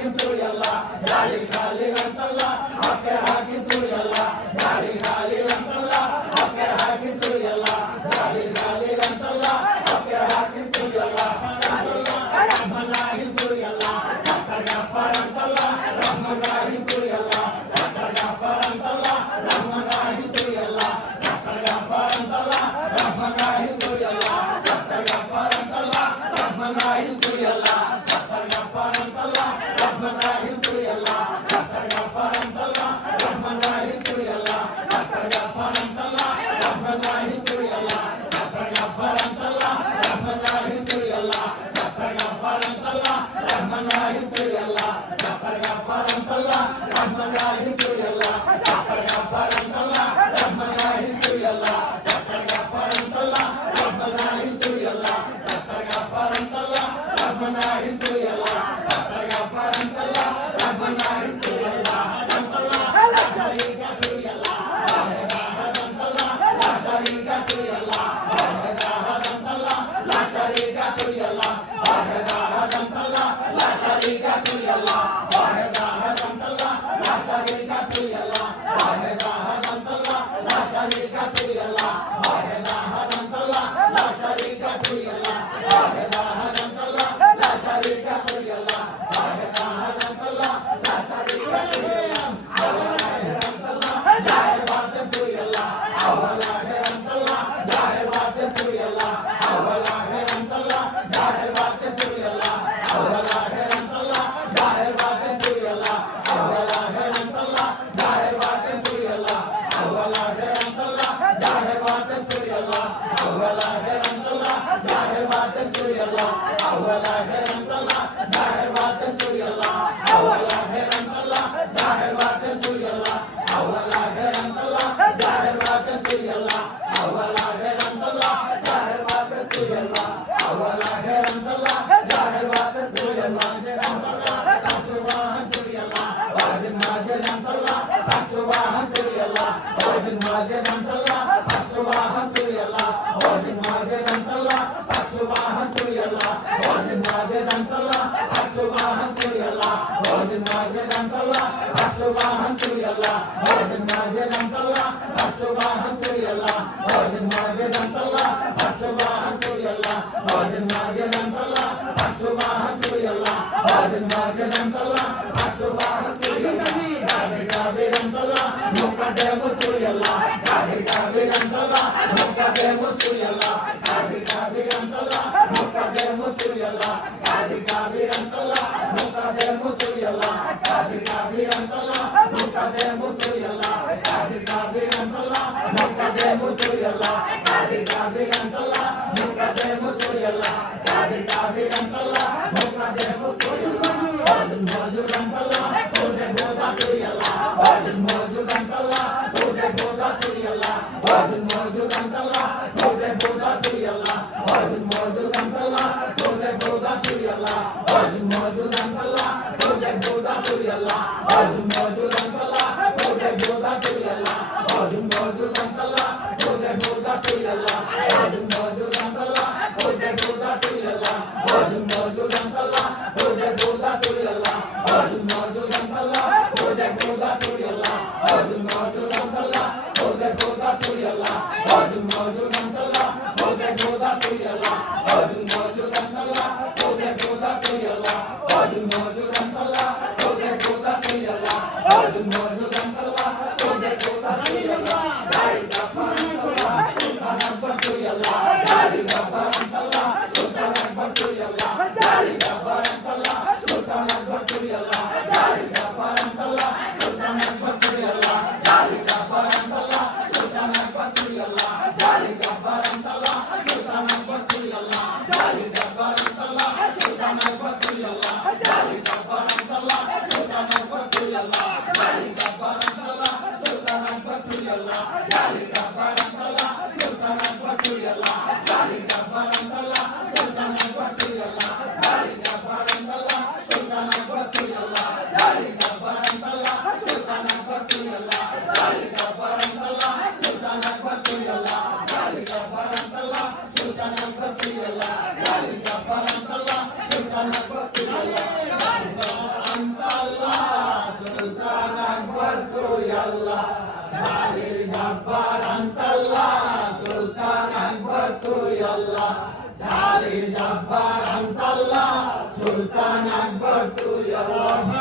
হাকিম তুই আল্লাহ জালিল খালিল আল্লাহ হকের হাকিম তুই আল্লাহ জালিল খালিল আল্লাহ হকের হাকিম তুই আল্লাহ জালিল খালিল আল্লাহ হকের হাকিম তুই আল্লাহ রহমান রাহিম তুই আল্লাহ সাত্তার গাফফার আল্লাহ রহমান রাহিম তুই আল্লাহ সাত্তার গাফফার আল্লাহ রহমান রাহিম তুই আল্লাহ সাত্তার গাফফার আল্লাহ রহমান রাহিম তুই আল্লাহ সাত্তার গাফফার আল্লাহ রহমান রাহিম তুই আল্লাহ সাত্তার গাফফার আল্লাহ রহমান রাহিম তুই আল্লাহ সাত্তার গাফফার আল্লাহ রহমান রাহিম তুই আল্লাহ সাত্তার গাফফার আল্লাহ রহমান রাহিম তুই আল্লাহ সাত্তার গাফফার আল্লাহ রহমান রাহিম তুই আল্লাহ সাত্তার গাফফার আল্লাহ রহমান রাহিম তুই আল্লাহ সাত্তার গাফফার আল্লাহ রহমান রাহিম তুই আল্লাহ সাত্তার গাফফার আল্লাহ রহমান রাহিম তুই আল্লাহ সাত্তার গাফফার আল্লাহ রহমান রাহিম তুই আল্লাহ সাত্তার গাফফার আল্লাহ রহমান রাহিম তুই আল্লাহ সাত্তার গাফফার আল্লাহ রহমান রাহিম তুই আল্লাহ লা শারীকা তুই আল্লাহ ওয়াহিদ আহাদ আল্লাহ লা শারীকা তুই আল্লাহ ওয়াহিদ আহাদ আল্লাহ লা শারীকা তুই আল্লাহ ওয়াহিদ আহাদ আল্লাহ লা শারীকা তুই আল্লাহ ওয়াহিদ আহাদ আল্লাহ লা শারীকা তুই আল্লাহ ওয়াহিদ আহাদ আল্লাহ লা শারীকা তুই আল্লাহ ওয়াহিদ আহাদ আল্লাহ লা শারীকা তুই আল্লাহ ওয়াহিদ আহাদ আল্লাহ লা শারীকা তুই আল্লাহ ওয়াহিদ আহাদ আল্লাহ লা শারীকা তুই আল্লাহ জাহের বাতিন তুই আল্লাহ আউয়াল আখির আল্লাহ জাহের বাতিন তুই আল্লাহ আউয়াল আখির আল্লাহ জাহের বাতিন তুই আল্লাহ আউয়াল আখির আল্লাহ জাহের বাতিন তুই আল্লাহ আউয়াল আখির আল্লাহ জাহের বাতিন তুই আল্লাহ আউয়াল আখির আল্লাহ জাহের বাতিন তুই আল্লাহ আউয়াল আখির আল্লাহ জাহের বাতিন তুই আল্লাহ আউয়াল আখির আল্লাহ জাহের বাতিন তুই আল্লাহ আউয়াল আখির আল্লাহ জাহের বাতিন তুই আল্লাহ আউয়াল আখির আল্লাহ জাহের বাতিন তুই আল্লাহ আউয়াল আখির আল্লাহ জাহের বাতিন তুই আল্লাহ আউয়াল আখির আল্লাহ জাহের বাতিন তুই আল্লাহ সুবহান তুই আল্লাহ ওয়াজিদ মাজিদ আল্লাহ সুবহান তুই আল্লাহ ওয়াজিদ মাজিদ আল্লাহ সুবহান তুই আল্লাহ ওয়াজিদ মাজিদ আল্লাহ সুবহান তুই আল্লাহ ওয়াজিদ মাজিদ আল্লাহ সুবহান তুই আল্লাহ ওয়াজিদ মাজিদ আল্লাহ সুবহান তুই আল্লাহ ওয়াজিদ মাজিদ আল্লাহ সুবহান তুই আল্লাহ ওয়াজিদ মাজিদ আল্লাহ সুবহান তুই আল্লাহ ওয়াজিদ মাজিদ আল্লাহ সুবহান তুই আল্লাহ ওয়াজিদ মাজিদ আল্লাহ সুবহান তুই আল্লাহ কাদির কাবির আল্লাহ মুকাদ্দেম তুই আল্লাহ কাদির কাবির আল্লাহ মুকাদ্দেম তুই আল্লাহ কাদির কাবির আল্লাহ মুকাদ্দেম তুই আল্লাহ কাদির কাবির আল্লাহ মুকাদ্দেম তুই আল্লাহ কাদির কাবির আল্লাহ মুকাদ্দেম তুই আল্লাহ কাদির কাবির আল্লাহ মুকাদ্দেম তুই আল্লাহ কাদির কাবির আল্লাহ মুকাদ্দেম তুই আল্লাহ কাদির কাবির আল্লাহ মুকাদ্দেম তুই আল্লাহ মওজুদ আল্লাহ তোদের খোদা তুই আল্লাহ ওয়াজিদ মওজুদ আল্লাহ তোদের খোদা তুই আল্লাহ ওয়াজিদ মওজুদ আল্লাহ তোদের খোদা তুই আল্লাহ ওয়াজিদ মওজুদ আল্লাহ তোদের খোদা তুই আল্লাহ ওয়াজিদ মওজুদ আল্লাহ তোদের খোদা তুই আল্লাহ ওয়াজিদ মওজুদ আল্লাহ তোদের খোদা তুই আল্লাহ ওয়াজিদ মওজুদ আল্লাহ তোদের খোদা তুই আল্লাহ ওয়াজিদ মওজুদ আল্লাহ তোদের খোদা তুই আল্লাহ ওয়াজিদ মওজুদ আল্লাহ তোদের খোদা তুই আল্লাহ ওয়াজিদ মওজুদ আল্লাহ তোদের খোদা তুই আল্লাহ ওয়াজিদ মওজুদ আল্লাহ তোদের খোদা তুই আল্লাহ ওয়াজিদ মওজুদ আল্লাহ তোদের খোদা তুই আল্লাহ ওয়াজিদ মওজুদ আল্লাহ তোদের খোদা তুই আল্লাহ ওয়াজিদ মওজুদ আল্লাহ তোদের খোদা তুই আল্লাহ ওয়াজিদ মওজুদ আল্লাহ তোদের খোদা তুই আল্লাহ জালিল গাফফার আল্লাহ সুলতান আকবর তুই আল্লাহ জালিল গাফফার আল্লাহ সুলতান আকবর তুই আল্লাহ জালিল গাফফার আল্লাহ সুলতান আকবর তুই আল্লাহ জালিল গাফফার আল্লাহ সুলতান আকবর তুই আল্লাহ জালিল গাফফার আল্লাহ সুলতান আকবর তুই আল্লাহ জালিল গাফফার আল্লাহ সুলতান আকবর তুই আল্লাহ জালিল গাফফার আল্লাহ সুলতান আকবর তুই আল্লাহ জালিল গাফফার আল্লাহ সুলতান আকবর তুই আল্লাহ জালিল গাফফার আল্লাহ সুলতান আকবর তুই আল্লাহ জালিল গাফফার আল্লাহ সুলতান আকবর তুই আল্লাহ জালিল গাফফার আল্লাহ সুলতান আকবর তুই আল্লাহ জালিল গাফফার আল্লাহ সুলতান আকবর তুই আল্লাহ জালিল গাফফার আল্লাহ সুলতান আকবর তুই আল্লাহ জালিল গাফফার আল্লাহ সুলতান আকবর তুই আল্লাহ জালিল গাফফার আল্লাহ সুলতান আকবর তুই আল্লাহ জালিল গাফফার আল্লাহ জালি জব্বার আনতাল্লাহ সুলতান আকবর তুই আল্লাহ